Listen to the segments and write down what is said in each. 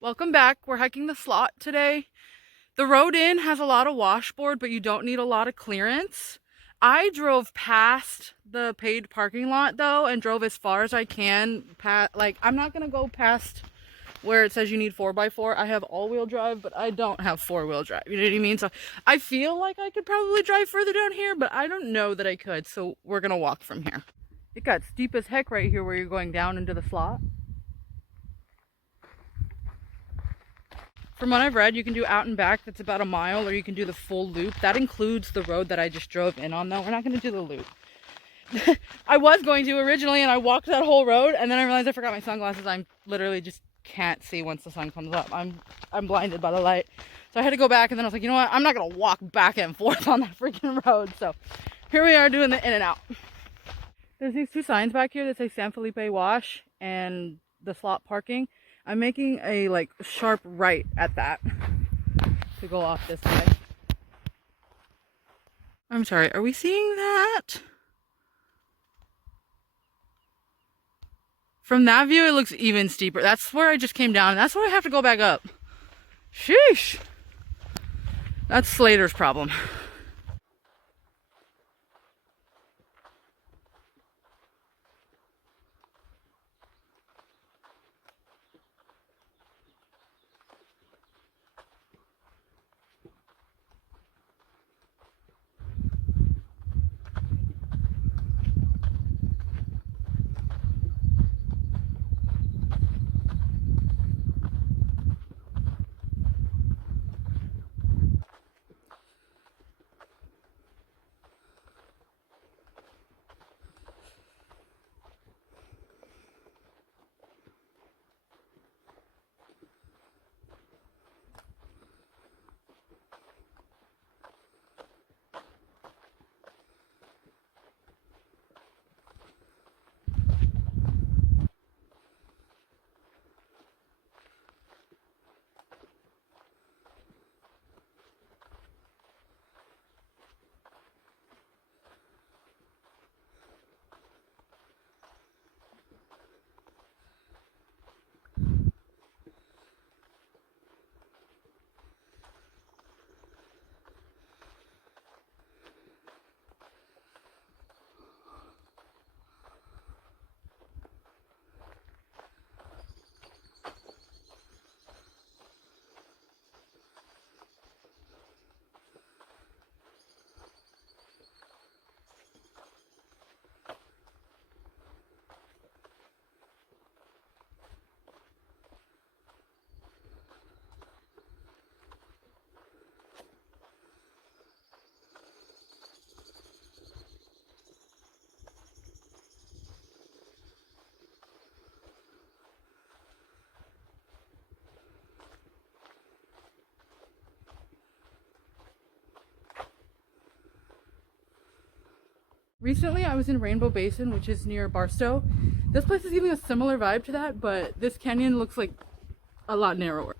Welcome back. We're hiking the slot today. The road in has a lot of washboard, but you don't need a lot of clearance. I drove past the paid parking lot though and drove as far as I can. I'm not gonna go past where it says you need 4x4. I have all-wheel drive, but I don't have four-wheel drive. You know what I mean? So I feel like I could probably drive further down here, but I don't know that I could. So we're gonna walk from here. It got steep as heck right here where you're going down into the slot. From what I've read, you can do out and back, that's about a mile, or you can do the full loop. That includes the road that I just drove in on, though. We're not going to do the loop. I was going to originally, and I walked that whole road, and then I realized I forgot my sunglasses. I'm literally just can't see once the sun comes up. I'm blinded by the light. So I had to go back, and then I was like, you know what? I'm not going to walk back and forth on that freaking road. So here we are doing the in and out. There's these two signs back here that say San Felipe Wash and the slot parking. I'm making a sharp right at that to go off this way. I'm sorry, are we seeing that? From that view, it looks even steeper. That's where I just came down, and that's where I have to go back up. Sheesh. That's Slater's problem. Recently, I was in Rainbow Basin, which is near Barstow. This place is giving a similar vibe to that, but this canyon looks like a lot narrower.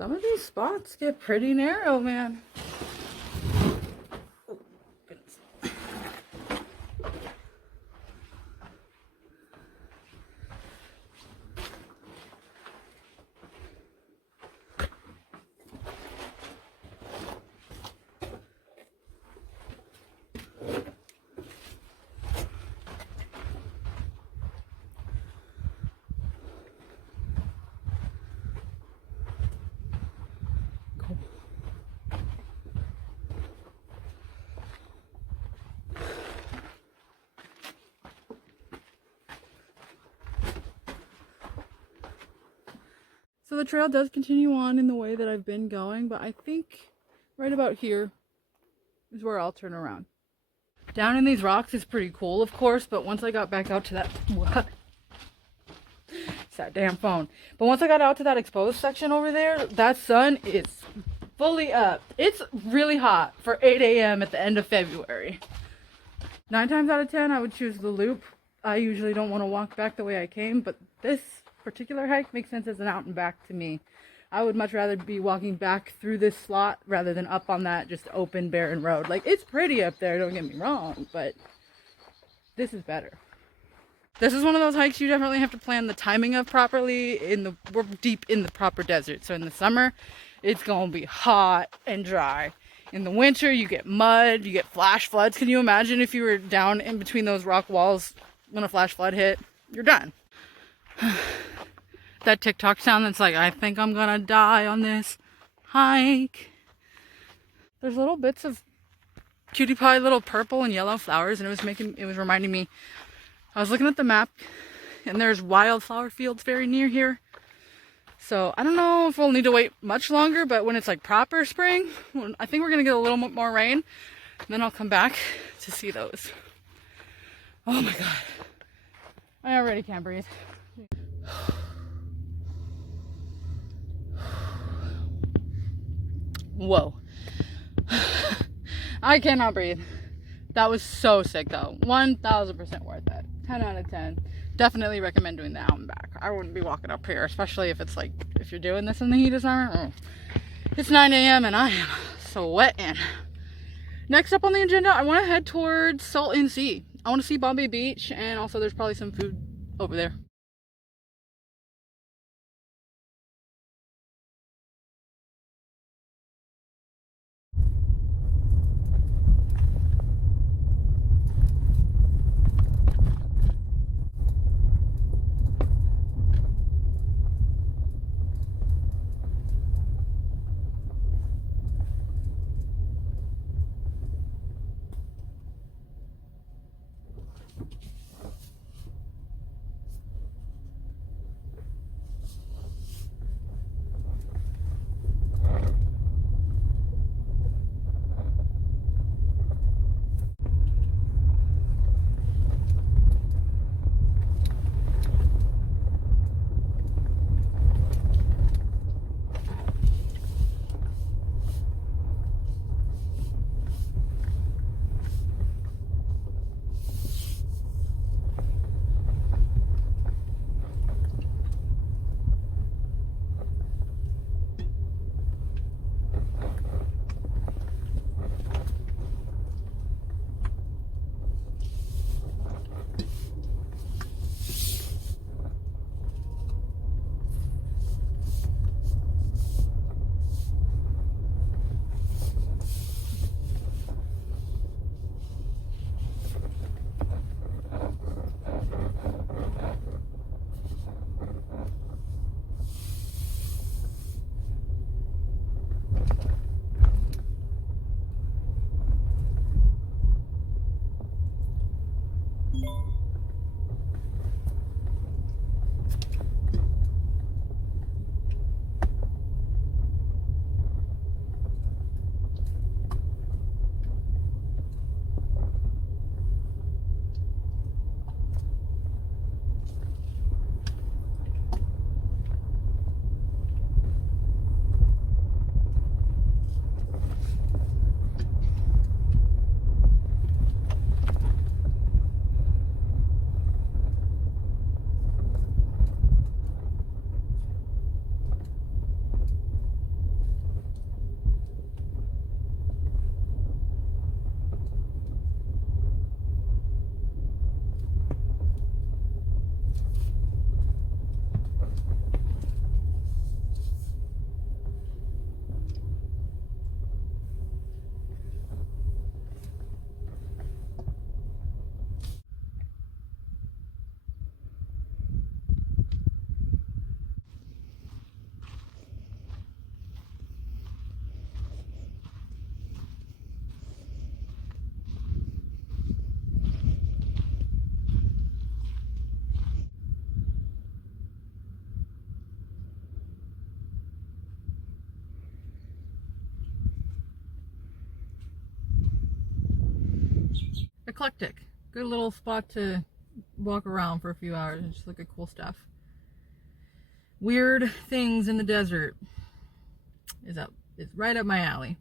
Some of these spots get pretty narrow, man. Oh, goodness. So the trail does continue on in the way that I've been going, but I think right about here is where I'll turn around. Down in these rocks is pretty cool, of course, but once I got back out to that... What? It's that damn phone. But once I got out to that exposed section over there, that sun is fully up. It's really hot for 8 a.m. at the end of February. 9 times out of 10, I would choose the loop. I usually don't want to walk back the way I came, but this particular hike makes sense as an out and back to me. I would much rather be walking back through this slot rather than up on that just open barren road. Like, it's pretty up there, don't get me wrong, but this is better. This is one of those hikes you definitely have to plan the timing of properly. We're deep in the proper desert, so in the summer it's gonna be hot and dry. In the winter you get mud, you get flash floods. Can you imagine if you were down in between those rock walls when a flash flood hit? You're done. That TikTok sound that's like, I think I'm gonna die on this hike. There's little bits of cutie pie, little purple and yellow flowers, and it was reminding me. I was looking at the map, and there's wildflower fields very near here. So I don't know if we'll need to wait much longer, but when it's like proper spring, I think we're gonna get a little bit more rain, and then I'll come back to see those. Oh my god, I already can't breathe. Whoa. I cannot breathe. That was so sick though. 1000% worth it. 10 out of 10. Definitely recommend doing the out and back. I wouldn't be walking up here, especially if it's like, if you're doing this in the heat of summer. It's 9 a.m. and I am sweating. Next up on the agenda, I want to head towards Salton Sea. I want to see Bombay Beach, and also there's probably some food over there. eclectic. Good little spot to walk around for a few hours and just look at cool stuff. Weird things in the desert is right up my alley.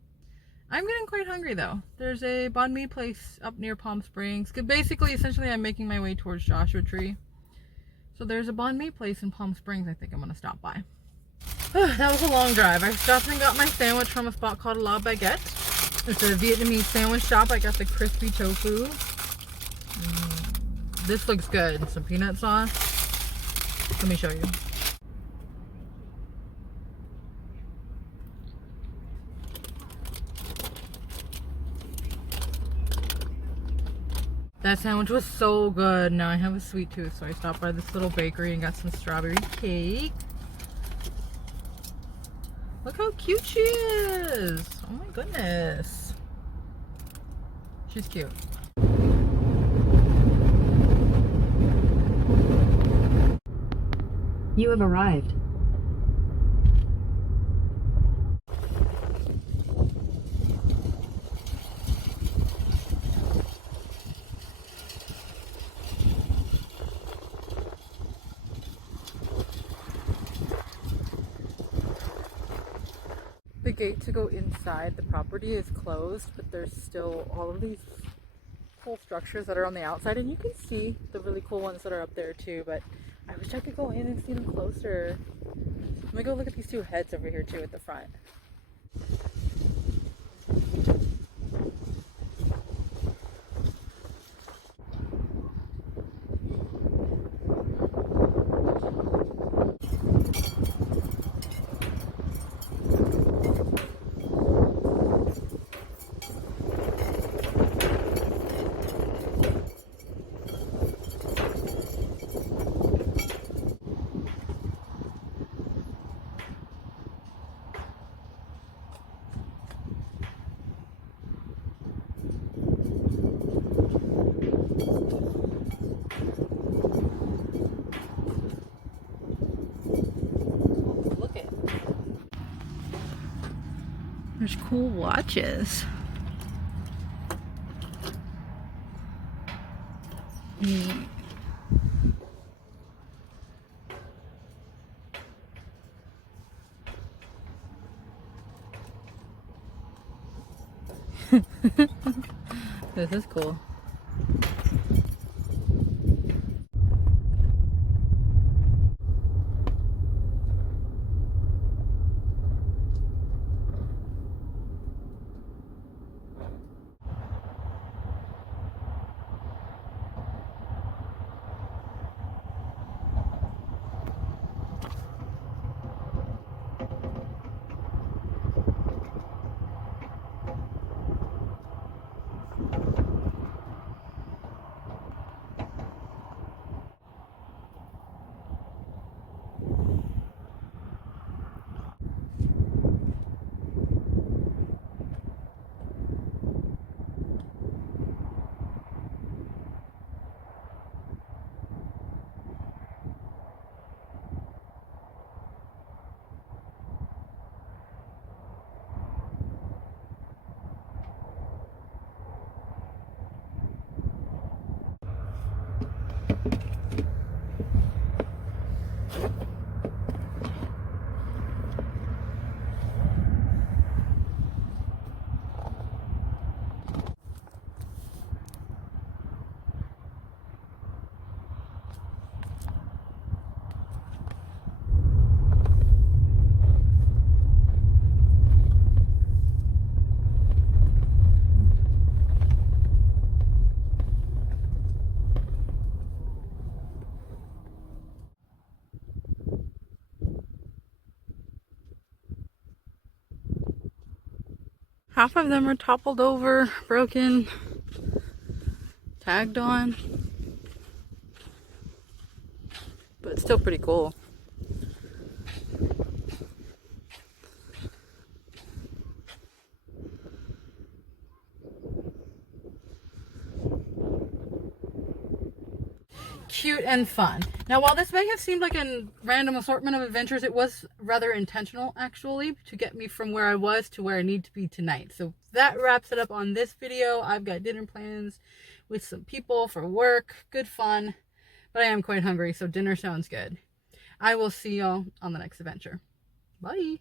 I'm getting quite hungry though. There's a banh mi place up near Palm Springs. Basically, essentially, I'm making my way towards Joshua Tree. So there's a banh mi place in Palm Springs I think I'm gonna stop by. That was a long drive. I stopped and got my sandwich from a spot called La Baguette. It's a Vietnamese sandwich shop. I got the crispy tofu. This looks good. Some peanut sauce. Let me show you. That sandwich was so good. Now I have a sweet tooth, so I stopped by this little bakery and got some strawberry cake. Look how cute she is. Oh my goodness. She's cute. You have arrived. The gate to go inside the property is closed, but there's still all of these cool structures that are on the outside, and you can see the really cool ones that are up there too, but I wish I could go in and see them closer. Let me go look at these two heads over here too at the front. There's cool watches. This is cool. Half of them are toppled over, broken, tagged on, but it's still pretty cool. Cute cute and fun. Now, while this may have seemed like a random assortment of adventures, it was rather intentional, actually, to get me from where I was to where I need to be tonight. So that wraps it up on this video. I've got dinner plans with some people for work. Good fun. But I am quite hungry, so dinner sounds good. I will see y'all on the next adventure. Bye.